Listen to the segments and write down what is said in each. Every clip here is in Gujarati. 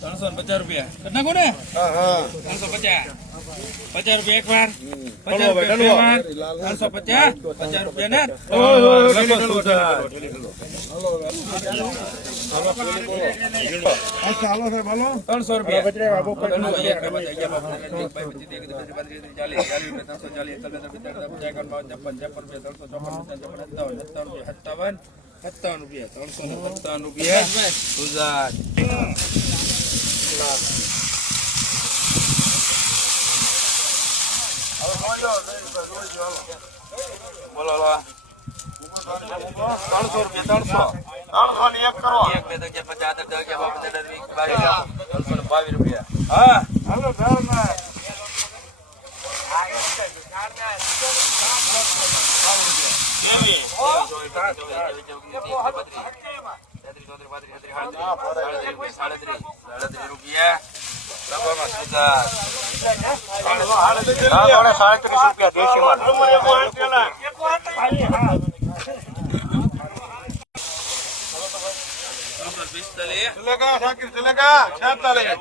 ત્રણસો પચાસ રૂપિયા નાખો ને ત્રણસો પચાસ પચાસ રૂપિયા એક વાર પચાસ રૂપિયા ત્રણસો પચાસ પચાસ રૂપિયા ને ત્રણસો રૂપિયા સત્તાવન, રૂપિયા, ત્રણસો ને સત્તાવન રૂપિયા. સુધાર. બોલો, બોલો. ત્રણસો રૂપિયા ત્રણસો ત્રણસો ને એક કરો એક બે ત્રણ ચાર પાંચ દસ વીસ બાવીસ બાવીસ રૂપિયા હા હાલો ધર્મનાથ. ચલેગા, શાકિર ચલેગા, છેતાલીસ.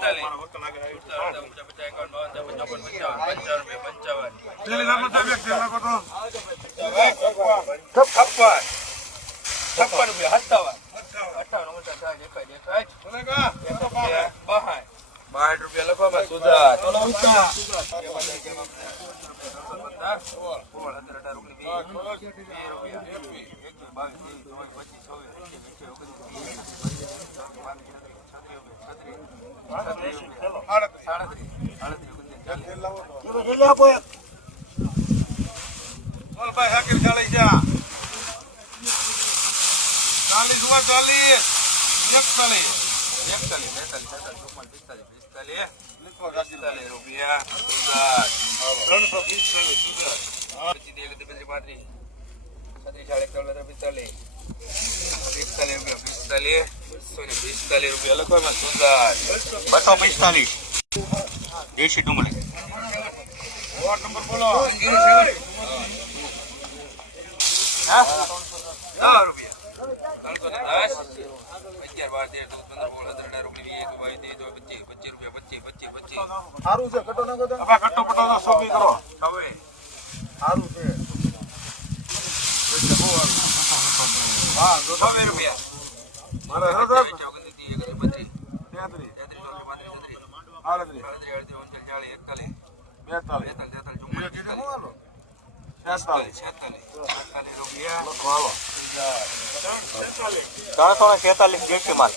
ચલી નાખો તો એક, ચલી તો. છપ્પન છપ્પન રૂપિયા સત્તાવન અઠાવન ઓગણસાઠ સાઠ એકાઠ એકાઠ ચલેગા, બાહાઠ બાહાઠ રૂપિયા લખવામાં સુધાર ચલો ઉતા. બોલ ભાઈ, શાકિર ચાલીસ જા. ચાલીસ ઉપર ચાલીસ. એકતાલીસ. લીધો શાકિર. ત્રણસો પિસ્તાલીસ. બસો પિસ્તાલીસ દેશી ડુંગળી વોર્ડ નંબર બોલો સારું છે કટો નાખો તો હવે કટો પટો તો શોપિંગ કરો. સારું છે. હા તો મારે હરો સાહેબ? તેત્રીસ. આડત્રીસ. બેતાલીસ. કીધું હું હાલો છેતાલીસ લખો હાલો. ત્રણસો ને છેતાલીસ દેશી માલ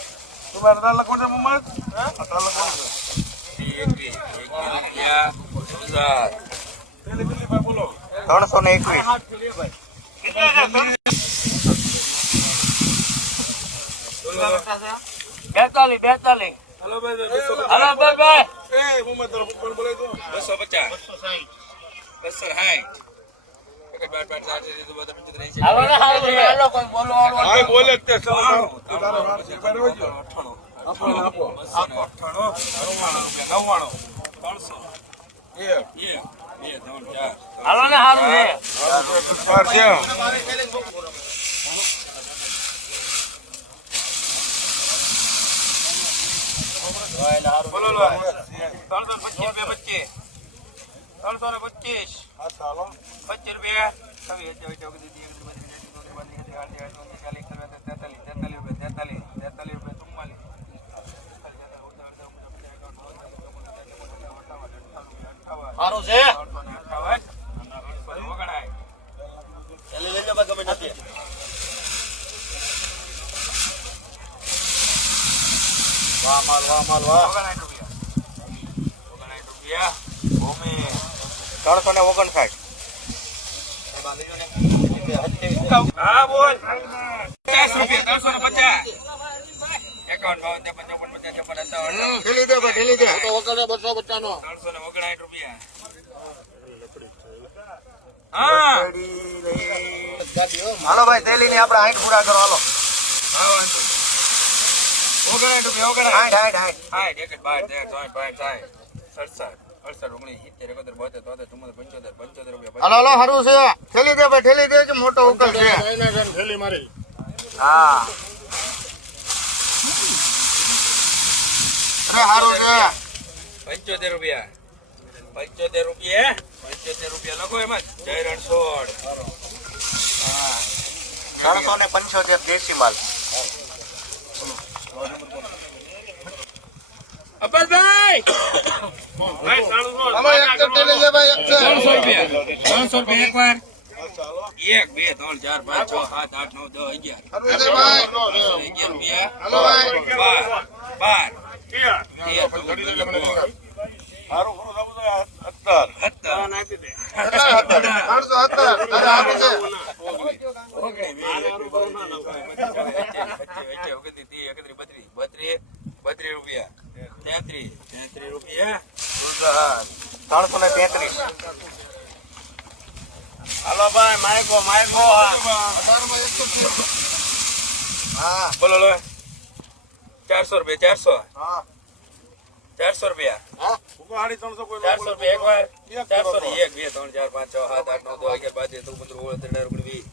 હે તાર લખવાનું છે પેલી પેલી ભાઈ બોલો ત્રણસો ને એકવીસ. બેતાલીસ બેતાલીસ હલો ભાઈ હલો ભાઈ ભાઈ એ મોહમ્મદ તારો પણ બોલાય તો બસો પચાસ બસો સાઠ બસો બાર ચાર છે તો બધા પંચોતેર એંસી. હા બોલે તે બસો ને બે, ત્રણ. બાર છે બોલો લો. ત્રણસો પચીસ રૂપિયા પચીસ. ત્રણસો ને પચીસ પચીસ રૂપિયા છવ્વીસ, ચાલીસ, એકતાલીસ, તેતાલીસ, તેતાલીસ રૂપિયા, તેતાલીસ, તેતાલીસ રૂપિયા, ચુમ્માલીસ. સારું છે. વાહ માલ વાહ માલ વાહ ઓગણાઠ રૂપિયા. ઓગણાઠ રૂપિયા. ભૂમિ. ત્રણસો ને ઓગણસાઠ હા બોલ પચાસ રૂપિયા ત્રણસો ને પચાસ હાલો ભાઈ તેલી ની આપણે આઠ પૂરા કરો હાલો. ઓગણાઠ રૂપિયા ઓગણાઠ આઠ આઠ આઠ એકઠ બાર તેર ચોવીસ પાંચ સાઠ સડસઠ હલો હાલો હાલો સારું છે. ઠેલી દે ભાઈ ઠેલી દે કે મોટો ઉકલ છે. હા. અરે સારું છે. પંચોતેર રૂપિયા. પંચોતેર રૂપિયા. પંચોતેર રૂપિયા લખો એમાં જય રણછોડ. ત્રણસો ને પંચોતેર દેશી માલ. અપરભાઈ ત્રણસો રૂપિયા ત્રણસો રૂપિયા એક વાર એક બે ત્રણ ચાર પાંચ છ સાત આઠ નવ દસ અગિયાર સારું અગિયાર રૂપિયા બાર બત્રીસ રૂપિયા તેત્રીસ. તેત્રીસ રૂપિયા. ત્રણસો ને તેત્રીસ. હાલો ભાઈ માયકો માયકો. હા. બોલો લો ચારસો રૂપિયા ચારસો. હા. ચારસો રૂપિયા. ત્રણસો કોઈ ચારસો રૂપિયા એક વાર. ચારસો ને એક બે ત્રણ ચાર પાંચ છ સાત આઠ નવ દસ અગિયાર પંદર સત્તર અઢાર વીસ.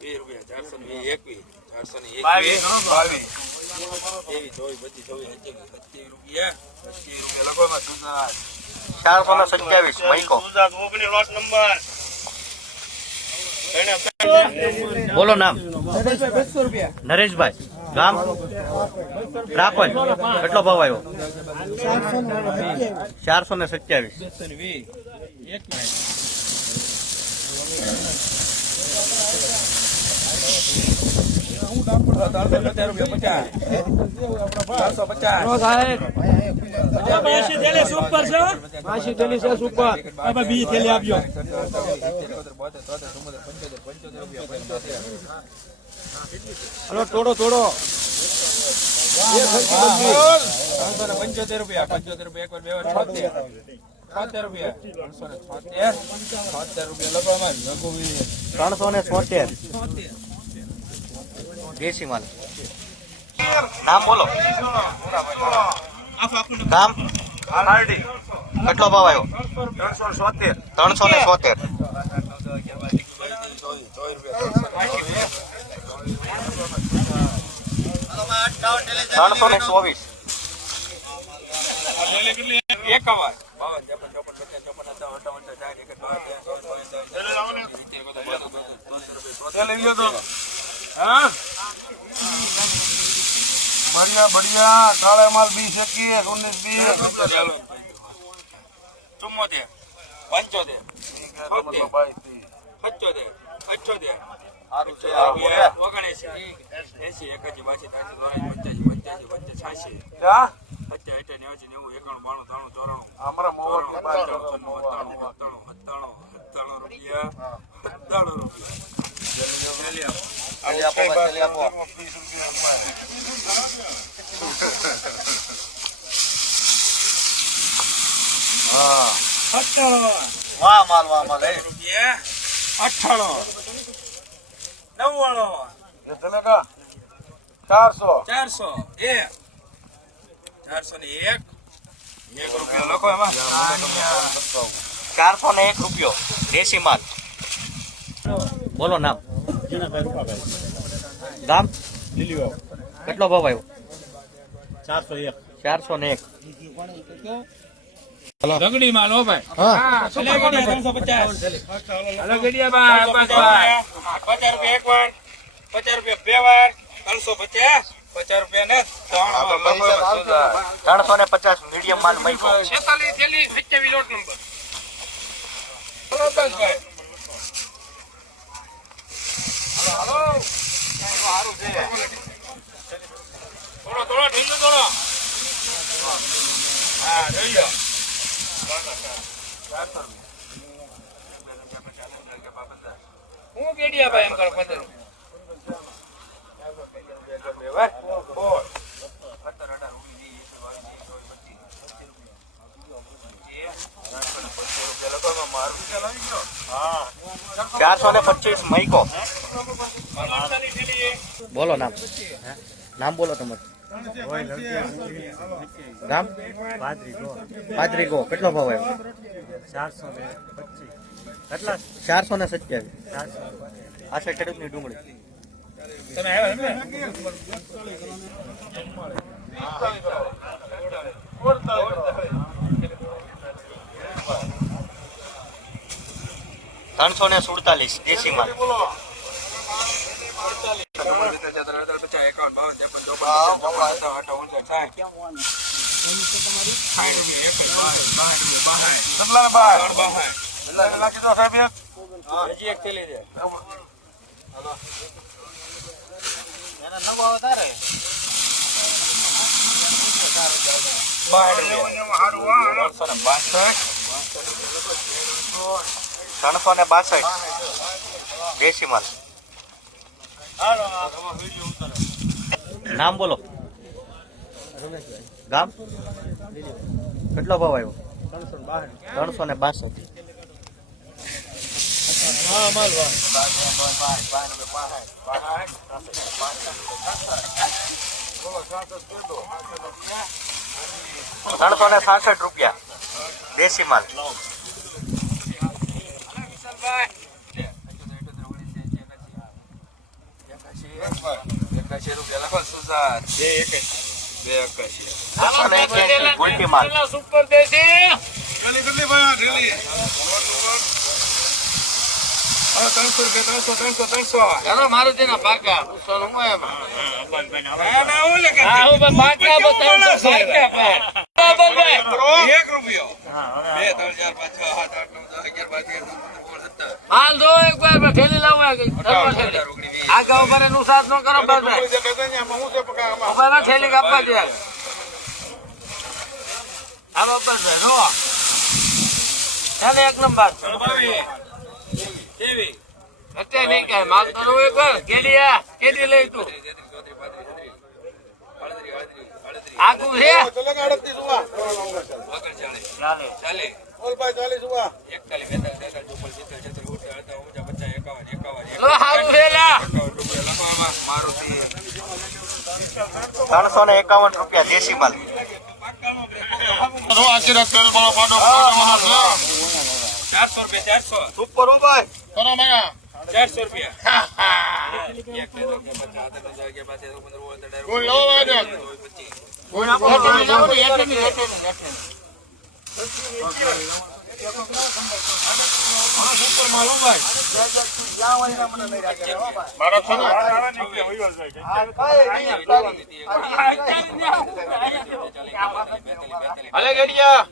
વીસ રૂપિયા ચારસો ને વીસ એકવીસ ચારસો ને એકવીસ બાવીસ. ચારસો સત્યાવીસ બોલો નામ. નરેશભાઈ ગામ? રાપર. કેટલો ભાવ આવ્યો? ચારસો ને સત્યાવીસ બસો ને વીસ એકવીસ ત્રણસો પચાસ રૂપિયા પચાસ ત્રણસો પચાસ પાછી થેલી સુપર છે હો. પાછી થેલી છે સુપર હવે બી થેલી આપજો હલો થોડો તોડો પંચોતેર રૂપિયા પંચોતેર રૂપિયા એક વાર બે વાર છોતેર રૂપિયા ત્રણસો ને છોતેર છોતેર રૂપિયા લખવામાં ત્રણસો ને છોતેર. દેશી માલ નામ બોલો. નામ કેટલો ભાવ આવ્યો? ત્રણસો સોતેર ત્રણસો ને છોતેર ત્રણસો ને ચોવીસ. એકાવન બાવન ત્રેપન ચોપન પચાસ ચોપન સત્તાવન અઠાવન સાઠ એકસઠ બાસઠ ત્રેસઠ ચોસઠ પંચાવન લઈ લ્યો તો હા બઢિયા બઢિયા કાળા માલ બીસ એકવીસ ઉન્નીસ બીસ ચુમ્મોતેર. પંચોતેર. પંચોતેર. સત્તાણું રૂપિયા. વાહ માલ વાહ માલ રૂપિયા અઠાણો ચારસો ચારસો એક ચારસો ને એક એક રૂપિયો લખો એમાં ચારસો ને એક રૂપિયો દેશી માલ બોલો નામ ગામ? કેટલો ભાવ આવ્યો? ચારસો એક. ચારસો ને એક. રગડી માં લો ભાઈ. ત્રણસો પચાસ. હલો ગડિયા ભાઈ પચાસ. રૂપિયા એક વાર. પચાસ રૂપિયા બે વાર. ત્રણસો પચાસ. પચાસ રૂપિયા ને ત્રણસો ને પચાસ મીડિયમ માલ મૈકો છેતાલીસ થેલી સત્યાવીસ લોટ નંબર. થોડો થોડો ઢીલું થોડો હા જોઈ લો હું કેડિયા ભાઈ એમ કરો પંદર ચારસો ને પચીસ મૈકો બોલો નામ. નામ બોલો તમારું. નામ? પાદરી ગો કેટલો ભાવ આવ્યો? ચારસો ને કેટલા ચારસો ને સત્યાવીસ. આ છે ખેડૂતની ડુંગળી. તમે આવ્યા એમ ત્રણસો ને સુડતાલીસ દેશી માલ બાસઠ. ત્રણસો ને બાસઠ. દેશી માલ નામ બોલો. ગામ? કેટલો ભાવ આવ્યો? ત્રણસો ને બાસઠ. ત્રણસો ને સાસઠ રૂપિયા. દેશી માલ એકાશી રૂપિયા લખો સુસાદ બે બે એકાશી ત્રણસો ને ત્રણસો રૂપિયા ત્રણસો ત્રણસો ત્રણસો ચાલો મારુતિના પાકા. સોનું હું એમ એક હાલ દો એક વાર ઠેલી લાવવા આ નું સાથ ન કરો બસ ઠેલી કાપવા દે હાલો બસ રો ચાલે એક નંબર. અત્યારે નહીં કાંઈ. માલ તો એક વાર કેડી આ? કેડી લઈ તું? આગું છે? ચલો. ચાલે. ચાલે ચાલીસ ઊભા. એકતાલીસ બેતાલીસ તેતાલીસ ચોપન સિત્તેર છત્રીસ ઉડતાલીસ અડતાલીસ ઓગણચાલીસ પચાસ એકાવન એકાવન મારુતિ. ત્રણસો ને એકાવન રૂપિયા દેશી માલ ચારસો રૂપિયા ચારસો. ઉપર હો ભાઈ. ચારસો રૂપિયા. પચીસ હેઠેની અલે ગડિયા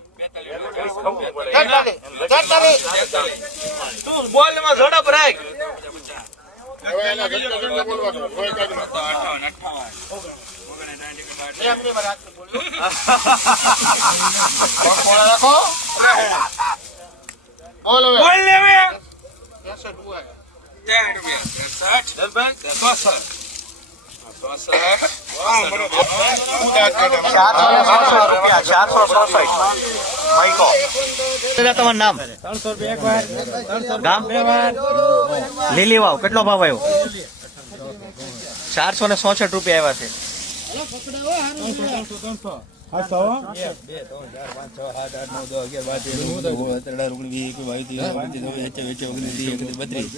તું બોલમાં ઝડપ રાખ હવે એના ઘટના ઘટના બોલવાનું. બોલ. ત્રણ રૂપિયા ત્રેસઠ ચોસઠ ચોસઠ હું જાત કાઢે. ચારસો ને ચોસઠ રૂપિયા ચારસો ચોસઠ મૈકો તમારું નામ ગામ લીલી વાવ કેટલો ભાવ આવ્યો ચારસો ને સોસઠ રૂપિયા આવ્યા છે બત્રીસ.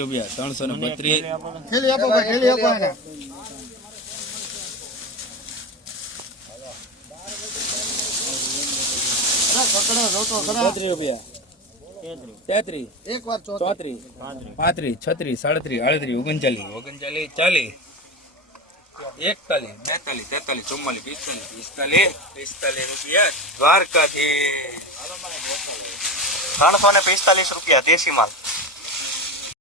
રૂપિયા ત્રણસો ને બત્રીસ. બત્રીસ રૂપિયા. તેત્રીસ. ચોત્રીસ. પાંત્રીસ છત્રીસ સાડત્રીસ આડત્રીસ ઓગણચાલીસ. ઓગણચાલીસ ચાલીસ. એકતાલીસ. બેતાલીસ તેતાલીસ ચુમ્માલીસ પિસ્તાલીસ પિસ્તાલીસ. પિસ્તાલીસ રૂપિયા. દ્વારકાથી ત્રણસો ને પિસ્તાલીસ રૂપિયા દેશી માલ.